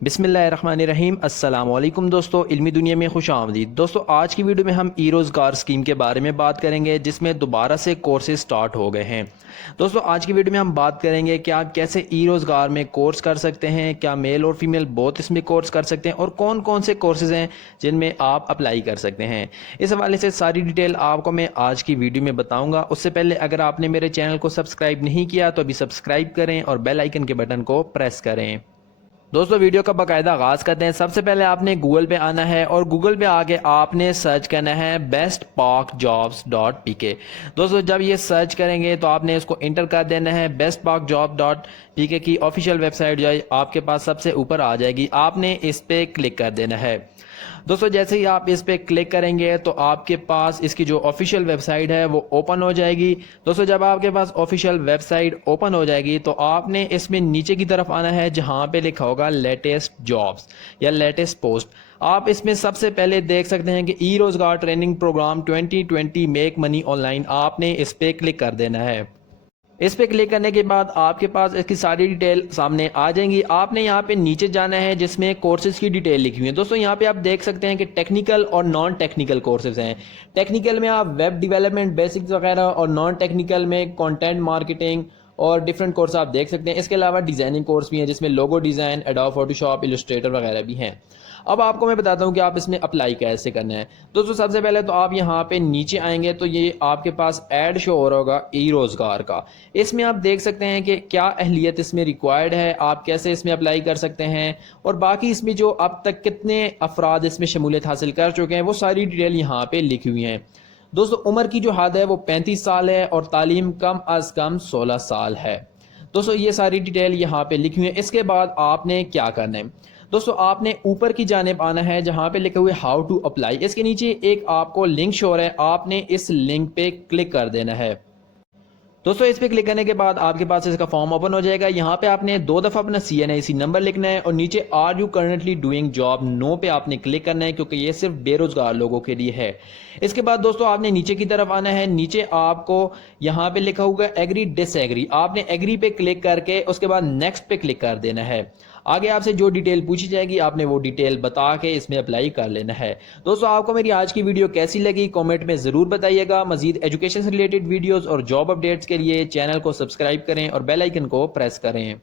बिस्मिल्लाहिर्रहमानिर्रहीम। अस्सलाम वालेकुम दोस्तों, इल्मी दुनिया में खुश आमदीद। दोस्तों आज की वीडियो में हम ई रोज़गार स्कीम के बारे में बात करेंगे जिसमें दोबारा से कोर्सेज स्टार्ट हो गए हैं। दोस्तों आज की वीडियो में हम बात करेंगे कि आप कैसे ई रोज़गार में कोर्स कर सकते हैं, क्या मेल और फीमेल बोथ इसमें कोर्स कर सकते हैं और कौन कौन से कोर्सेज हैं जिनमें आप अप्लाई कर सकते हैं। इस हवाले से सारी डिटेल आपको मैं आज की वीडियो में बताऊँगा। उससे पहले अगर आपने मेरे चैनल को सब्सक्राइब नहीं किया तो अभी सब्सक्राइब करें और बेल आइकन के बटन को प्रेस करें। दोस्तों वीडियो का बाकायदा आगाज़ करते हैं। सबसे पहले आपने गूगल पे आना है और गूगल पे आके आपने सर्च करना है bestparkjobs.pk। दोस्तों जब ये सर्च करेंगे तो आपने इसको इंटर कर देना है। bestparkjob.pk की ऑफिशियल वेबसाइट जो है आपके पास सबसे ऊपर आ जाएगी, आपने इस पर क्लिक कर देना है। दोस्तों जैसे ही आप इस पे क्लिक करेंगे तो आपके पास इसकी जो ऑफिशियल वेबसाइट है वो ओपन हो जाएगी। दोस्तों जब आपके पास ऑफिशियल वेबसाइट ओपन हो जाएगी तो आपने इसमें नीचे की तरफ आना है जहां पे लिखा होगा लेटेस्ट जॉब्स या लेटेस्ट पोस्ट। आप इसमें सबसे पहले देख सकते हैं कि e Rozgar training program 2020 make money online, आपने इस पे क्लिक कर देना है। इस पे क्लिक करने के बाद आपके पास इसकी सारी डिटेल सामने आ जाएंगी। आपने यहाँ पे नीचे जाना है जिसमें कोर्सेज की डिटेल लिखी हुई है। दोस्तों यहाँ पे आप देख सकते हैं कि टेक्निकल और नॉन टेक्निकल कोर्सेज हैं। टेक्निकल में आप वेब डेवलपमेंट बेसिक्स वगैरह और नॉन टेक्निकल में कंटेंट मार्केटिंग और डिफरेंट कोर्स आप देख सकते हैं। इसके अलावा डिज़ाइनिंग कोर्स भी हैं जिसमें logo design, adobe Photoshop, Illustrator वगैरह भी हैं। अब आपको मैं बताता हूँ कि आप इसमें अप्लाई कैसे करना है। दोस्तों सबसे पहले तो आप यहाँ पे नीचे आएंगे तो ये आपके पास ऐड शो हो रहा होगा ई रोज़गार का। इसमें आप देख सकते हैं कि क्या अहलियत इसमें रिक्वायर्ड है, आप कैसे इसमें अप्लाई कर सकते हैं और बाकी इसमें जो अब तक कितने अफराद इसमें शमूलियत हासिल कर चुके हैं वो सारी डिटेल यहाँ पे लिखी हुई हैं। दोस्तों उम्र की जो हद है वो 35 साल है और तालीम कम अज़ कम 16 साल है। दोस्तों ये सारी डिटेल यहाँ पे लिखी हुई है। इसके बाद आपने क्या करना है, दोस्तों आपने ऊपर की जानिब आना है जहां पे लिखे हुए हाउ टू अप्लाई। इसके नीचे एक आपको लिंक शो हो रहा है, आपने इस लिंक पे क्लिक कर देना है। दोस्तों इस पे क्लिक करने के बाद आपके पास इसका फॉर्म ओपन हो जाएगा। यहाँ पे आपने 2 दफ़ा अपना CNIC नंबर लिखना है और नीचे are you currently doing job no पे आपने क्लिक करना है क्योंकि ये सिर्फ बेरोजगार लोगों के लिए है। इसके बाद दोस्तों आपने नीचे की तरफ आना है। नीचे आपको यहाँ पे लिखा होगा एग्री डिसएग्री, आपने एग्री पे क्लिक करके उसके बाद नेक्स्ट पे क्लिक कर देना है। आगे आपसे जो डिटेल पूछी जाएगी आपने वो डिटेल बता के इसमें अप्लाई कर लेना है। दोस्तों आपको मेरी आज की वीडियो कैसी लगी कमेंट में ज़रूर बताइएगा। मजीद एजुकेशन से रिलेटेड वीडियोस और जॉब अपडेट्स के लिए चैनल को सब्सक्राइब करें और बेल आइकन को प्रेस करें।